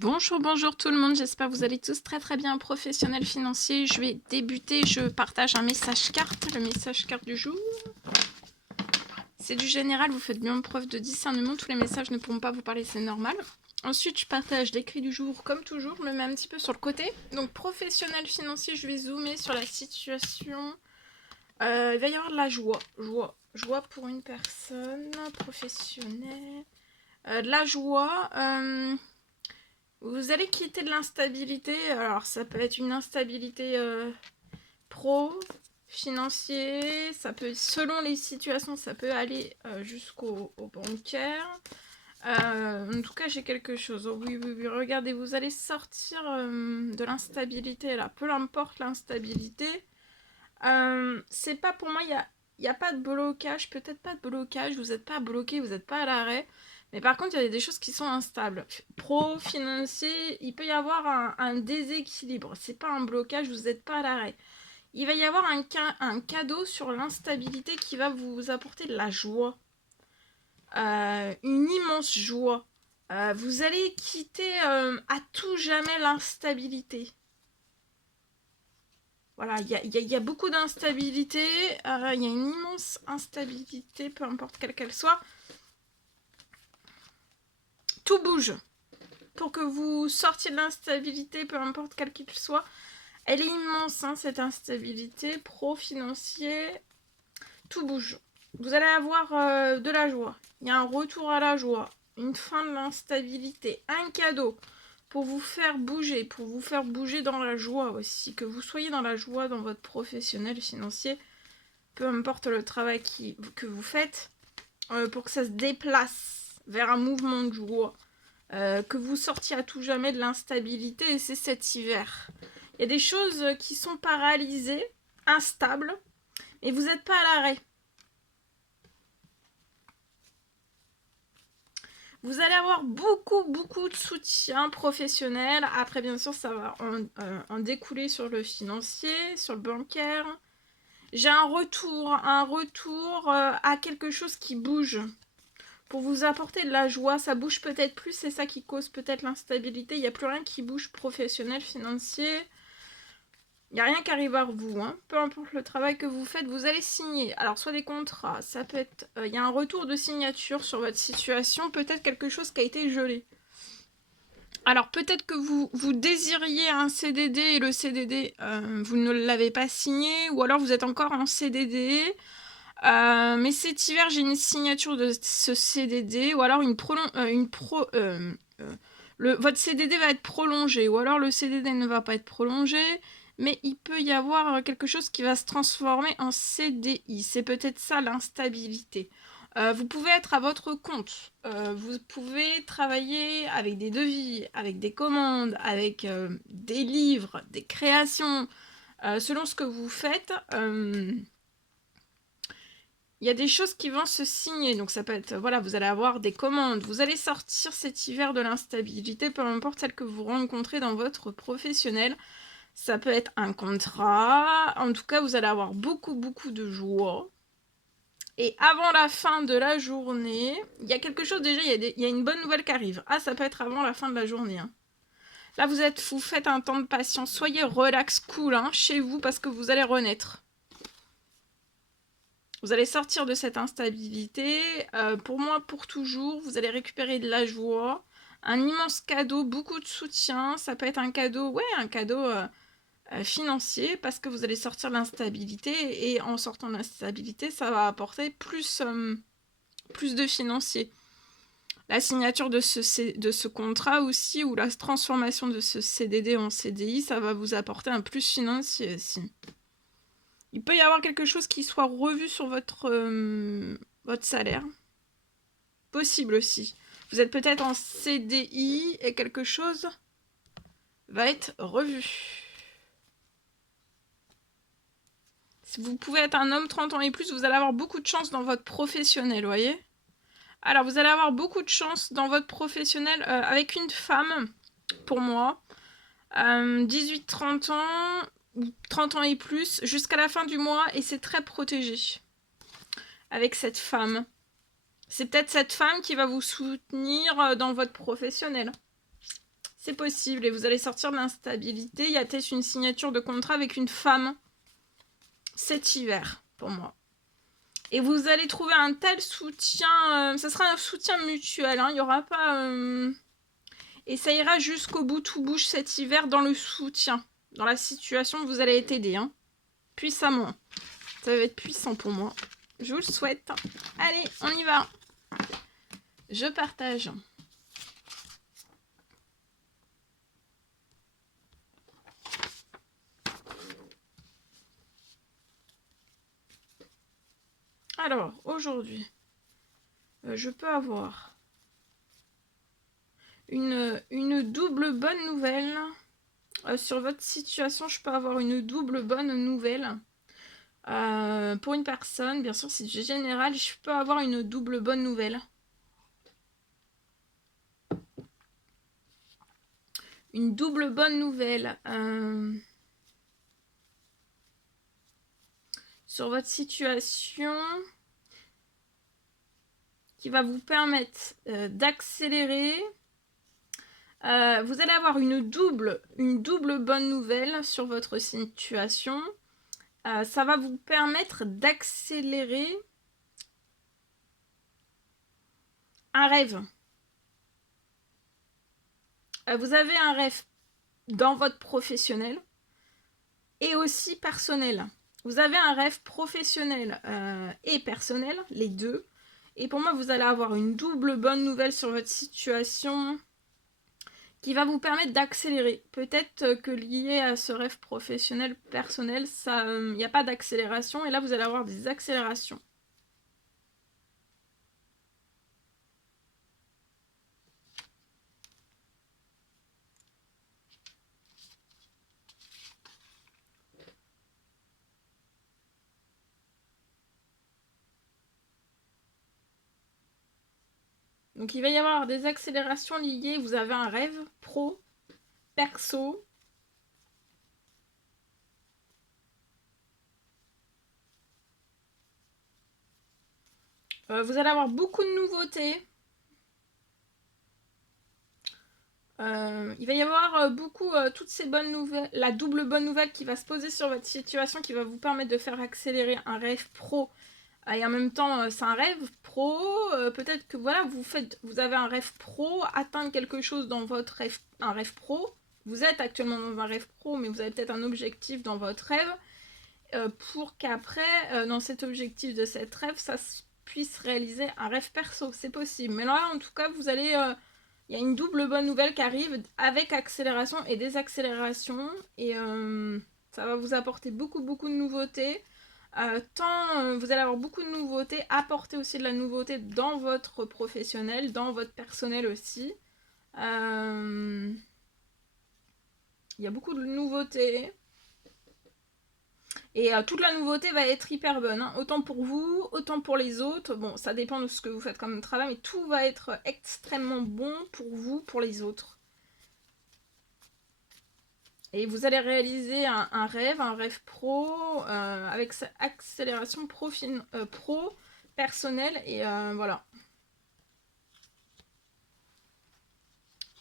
Bonjour, bonjour tout le monde, j'espère que vous allez tous très bien, professionnels financiers. Je vais débuter, je partage un message carte, le message carte du jour. C'est du général, vous faites bien preuve de discernement, tous les messages ne pourront pas vous parler, c'est normal. Ensuite, je partage l'écrit du jour comme toujours, je me mets un petit peu sur le côté. Donc, professionnel financier, je vais zoomer sur la situation. Il va y avoir de la joie pour une personne professionnelle. De la joie, vous allez quitter de l'instabilité. Alors, ça peut être une instabilité pro, financier, ça peut, selon les situations, ça peut aller jusqu'au bancaire. En tout cas, j'ai quelque chose. Oh, oui, regardez, vous allez sortir de l'instabilité, là. Peu importe l'instabilité. C'est pas pour moi, il y a pas de blocage, peut-être pas de blocage, vous n'êtes pas bloqué, vous n'êtes pas à l'arrêt. Mais par contre, il y a des choses qui sont instables. Pro, financier, il peut y avoir un déséquilibre. C'est pas un blocage, vous n'êtes pas à l'arrêt. Il va y avoir un cadeau sur l'instabilité qui va vous apporter de la joie. Une immense joie. Vous allez quitter à tout jamais l'instabilité. Voilà, il y a beaucoup d'instabilité, il y a une immense instabilité, peu importe quelle qu'elle soit. Tout bouge. Pour que vous sortiez de l'instabilité, peu importe quelle qu'elle soit, elle est immense, hein, cette instabilité pro-financier. Tout bouge. Vous allez avoir de la joie. Il y a un retour à la joie, une fin de l'instabilité, un cadeau pour vous faire bouger dans la joie aussi. Que vous soyez dans la joie dans votre professionnel financier, peu importe le travail que vous faites, pour que ça se déplace vers un mouvement de joie. Que vous sortiez à tout jamais de l'instabilité, et c'est cet hiver. Il y a des choses qui sont paralysées, instables, et vous n'êtes pas à l'arrêt. Vous allez avoir beaucoup de soutien professionnel. Après, bien sûr, ça va en découler sur le financier, sur le bancaire. J'ai un retour à quelque chose qui bouge. Pour vous apporter de la joie, ça bouge peut-être plus, c'est ça qui cause peut-être l'instabilité. Il n'y a plus rien qui bouge professionnel, financier. Il n'y a rien qui arrive à vous, hein. Peu importe le travail que vous faites, vous allez signer. Alors, soit des contrats, ça peut être... il y a un retour de signature sur votre situation, peut-être quelque chose qui a été gelé. Alors, peut-être que vous désiriez un CDD et le CDD, vous ne l'avez pas signé, ou alors vous êtes encore en CDD... mais cet hiver, j'ai une signature de ce CDD, ou alors votre CDD va être prolongé, ou alors le CDD ne va pas être prolongé, mais il peut y avoir quelque chose qui va se transformer en CDI. C'est peut-être ça l'instabilité. Vous pouvez être à votre compte. Vous pouvez travailler avec des devis, avec des commandes, avec des livres, des créations, selon ce que vous faites. Il y a des choses qui vont se signer, donc ça peut être, voilà, vous allez avoir des commandes, vous allez sortir cet hiver de l'instabilité, peu importe celle que vous rencontrez dans votre professionnel. Ça peut être un contrat, en tout cas, vous allez avoir beaucoup de joie. Et avant la fin de la journée, il y a quelque chose déjà, il y a une bonne nouvelle qui arrive. Ah, ça peut être avant la fin de la journée, hein. Là, vous faites un temps de patience, soyez relax, cool, hein, chez vous, parce que vous allez renaître. Vous allez sortir de cette instabilité, pour moi, pour toujours. Vous allez récupérer de la joie, un immense cadeau, beaucoup de soutien. Ça peut être un cadeau, financier, parce que vous allez sortir de l'instabilité, et en sortant de l'instabilité, ça va apporter plus de financier. La signature de ce contrat aussi, ou la transformation de ce CDD en CDI, ça va vous apporter un plus financier aussi. Il peut y avoir quelque chose qui soit revu sur votre salaire. Possible aussi. Vous êtes peut-être en CDI et quelque chose va être revu. Si vous pouvez être un homme 30 ans et plus, vous allez avoir beaucoup de chance dans votre professionnel, voyez. Alors, vous allez avoir beaucoup de chance dans votre professionnel avec une femme, pour moi. 18-30 ans, ou 30 ans et plus, jusqu'à la fin du mois, et c'est très protégé. Avec cette femme. C'est peut-être cette femme qui va vous soutenir dans votre professionnel. C'est possible et vous allez sortir de l'instabilité. Il y a peut-être une signature de contrat avec une femme cet hiver, pour moi. Et vous allez trouver un tel soutien, ça sera un soutien mutuel, hein, il n'y aura pas... et ça ira jusqu'au bout, tout bouge cet hiver dans le soutien. Dans la situation, vous allez être aidé, hein, puissamment. Ça va être puissant pour moi. Je vous le souhaite. Allez, on y va. Je partage. Alors, aujourd'hui, je peux avoir une double bonne nouvelle. Sur votre situation, je peux avoir une double bonne nouvelle. Pour une personne, bien sûr, c'est général, je peux avoir une double bonne nouvelle. Une double bonne nouvelle sur votre situation qui va vous permettre d'accélérer. Vous allez avoir une double bonne nouvelle sur votre situation. Ça va vous permettre d'accélérer un rêve. Vous avez un rêve dans votre professionnel et aussi personnel. Vous avez un rêve professionnel et personnel, les deux. Et pour moi, vous allez avoir une double bonne nouvelle sur votre situation qui va vous permettre d'accélérer. Peut-être que lié à ce rêve professionnel, personnel, il n'y a pas d'accélération. Et là, vous allez avoir des accélérations. Donc il va y avoir des accélérations liées, vous avez un rêve pro, perso. Vous allez avoir beaucoup de nouveautés. Il va y avoir beaucoup, toutes ces bonnes nouvelles, la double bonne nouvelle qui va se poser sur votre situation, qui va vous permettre de faire accélérer un rêve pro. Et en même temps, c'est un rêve pro. Peut-être que voilà, vous avez un rêve pro, atteindre quelque chose dans votre rêve, un rêve pro. Vous êtes actuellement dans un rêve pro, mais vous avez peut-être un objectif dans votre rêve pour qu'après, dans cet objectif de cette rêve, ça puisse réaliser un rêve perso. C'est possible. Mais là, en tout cas, vous allez... il y a une double bonne nouvelle qui arrive avec accélération et désaccélération. Et ça va vous apporter beaucoup de nouveautés. Vous allez avoir beaucoup de nouveautés, apporter aussi de la nouveauté dans votre professionnel, dans votre personnel aussi. Il y a beaucoup de nouveautés. Et toute la nouveauté va être hyper bonne, hein. Autant pour vous, autant pour les autres. Bon, ça dépend de ce que vous faites comme travail, mais tout va être extrêmement bon pour vous, pour les autres. Et vous allez réaliser un rêve pro, avec cette accélération pro personnelle. Et voilà.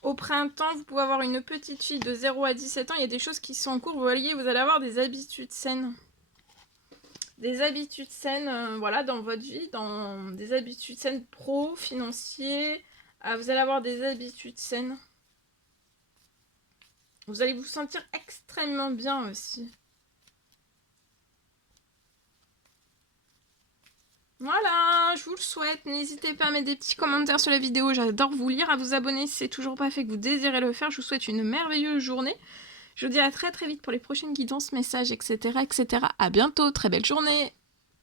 Au printemps, vous pouvez avoir une petite fille de 0 à 17 ans. Il y a des choses qui sont en cours. Vous voyez, vous allez avoir des habitudes saines. Des habitudes saines, voilà, dans votre vie. Dans des habitudes saines pro, financiers. Vous allez avoir des habitudes saines. Vous allez vous sentir extrêmement bien aussi. Voilà, je vous le souhaite. N'hésitez pas à mettre des petits commentaires sur la vidéo. J'adore vous lire. À vous abonner si c'est toujours pas fait, que vous désirez le faire. Je vous souhaite une merveilleuse journée. Je vous dis à très vite pour les prochaines guidances, messages, etc. etc. À bientôt. Très belle journée.